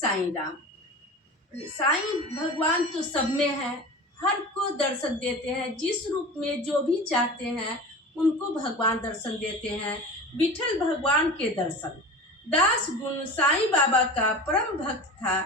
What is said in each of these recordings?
साईं राम। साईं भगवान तो सब में है, हर को दर्शन देते हैं। जिस रूप में जो भी चाहते हैं उनको भगवान दर्शन देते हैं। विठल भगवान के दर्शन। दास गुण साईं बाबा का परम भक्त था।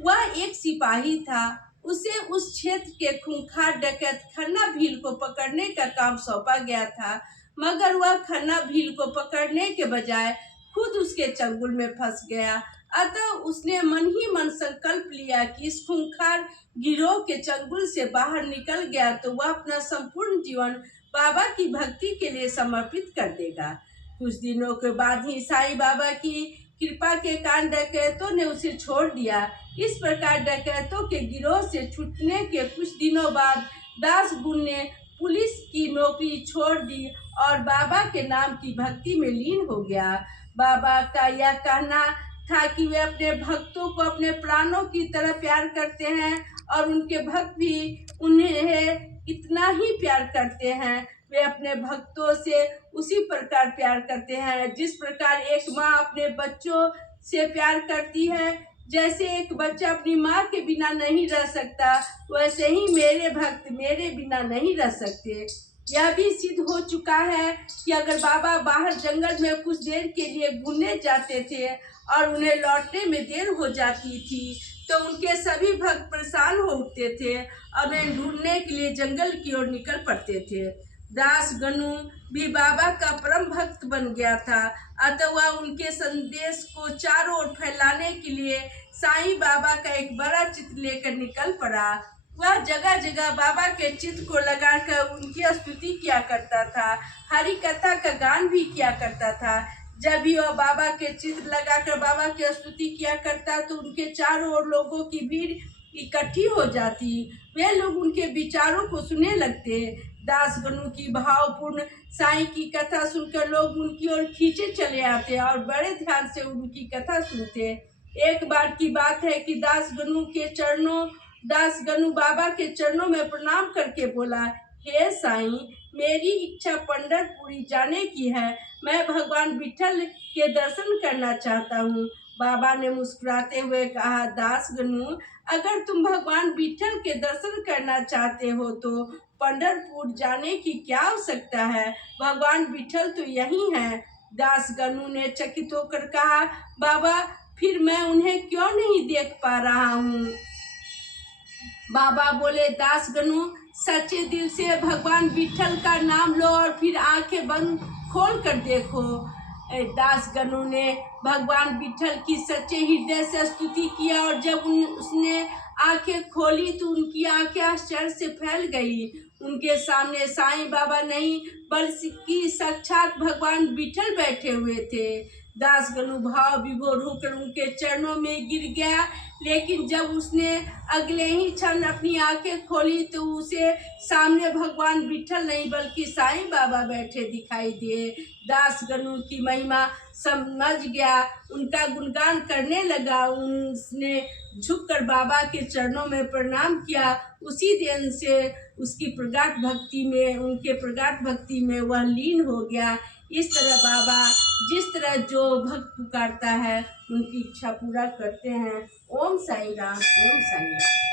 वह एक सिपाही था। उसे उस क्षेत्र के खूंखार डकैत खन्ना भील को पकड़ने का काम सौंपा गया था, मगर वह खन्ना भील को पकड़ने के बजाय खुद उसके चंगुल में फंस गया। अतः उसने मन ही मन संकल्प लिया कि इस खूंखार गिरोह के चंगुल से बाहर निकल गया तो वह अपना संपूर्ण जीवन बाबा की भक्ति के लिए समर्पित कर देगा। कुछ दिनों के बाद ही साईं बाबा की कृपा के कारण डकैतों ने उसे छोड़ दिया। इस प्रकार डकैतों के गिरोह से छूटने के कुछ दिनों बाद दास गुण ने पुलिस की नौकरी छोड़ दी और बाबा के नाम की भक्ति में लीन हो गया। बाबा का यह कहना था कि वे अपने भक्तों को अपने प्राणों की तरह प्यार करते हैं और उनके भक्त भी उन्हें इतना ही प्यार करते हैं। वे अपने भक्तों से उसी प्रकार प्यार करते हैं जिस प्रकार एक माँ अपने बच्चों से प्यार करती है। जैसे एक बच्चा अपनी माँ के बिना नहीं रह सकता, वैसे ही मेरे भक्त मेरे बिना नहीं रह सकते। यह भी सिद्ध हो चुका है कि अगर बाबा बाहर जंगल में कुछ देर के लिए घूमने जाते थे और उन्हें लौटने में देर हो जाती थी तो उनके सभी भक्त परेशान हो उठते थे और उन्हें ढूंढने के लिए जंगल की ओर निकल पड़ते थे। दास गनु भी बाबा का परम भक्त बन गया था। अतः वह उनके संदेश को चारों ओर फैलाने के लिए साईं बाबा का एक बड़ा चित्र लेकर निकल पड़ा। वह जगह जगह बाबा के चित्र को लगाकर उनकी स्तुति किया करता था, हरि कथा का गान भी किया करता था। जब भी वह बाबा के चित्र लगाकर बाबा की स्तुति किया करता तो उनके चारों ओर लोगों की भीड़ इकट्ठी हो जाती। वे लोग उनके विचारों को सुनने लगते। दास गनु की भावपूर्ण साईं की कथा सुनकर लोग उनकी ओर खींचे चले आते और बड़े ध्यान से उनकी कथा सुनते। एक बार की बात है कि दास गनु बाबा के चरणों में प्रणाम करके बोला, हे साईं, मेरी इच्छा पंढरपुरी जाने की है। मैं भगवान विठल के दर्शन करना चाहता हूँ। बाबा ने मुस्कुराते हुए कहा, दास गनु, अगर तुम भगवान विठल के दर्शन करना चाहते हो तो पंढरपुर जाने की क्या आवश्यकता है? भगवान विठल तो यही है। दास गनु ने चकित होकर कहा, बाबा, फिर मैं उन्हें क्यों नहीं देख पा रहा हूँ? बाबा बोले, दास गनु, सच्चे दिल से भगवान विठल का नाम लो और फिर आंखें बंद खोल कर देखो। दास गनु ने भगवान विठल की सच्चे हृदय से स्तुति किया और जब उसने आंखें खोली तो उनकी आंखें आश्चर्य से फैल गई। उनके सामने साईं बाबा नहीं बल्कि साक्षात भगवान विठल बैठे हुए थे। दास गनु भाव विभोर होकर उनके चरणों में गिर गया, लेकिन जब उसने अगले ही क्षण अपनी आंखें खोली तो उसे सामने भगवान विठल नहीं बल्कि साईं बाबा बैठे दिखाई दिए। दास गनु की महिमा समझ गया, उनका गुणगान करने लगा। उसने झुककर बाबा के चरणों में प्रणाम किया। उसी दिन से उनके प्रगाढ़ भक्ति में वह लीन हो गया। इस तरह बाबा जिस तरह जो भक्त पुकारता है उनकी इच्छा पूरा करते हैं। ओम साईं राम, ओम साईं राम।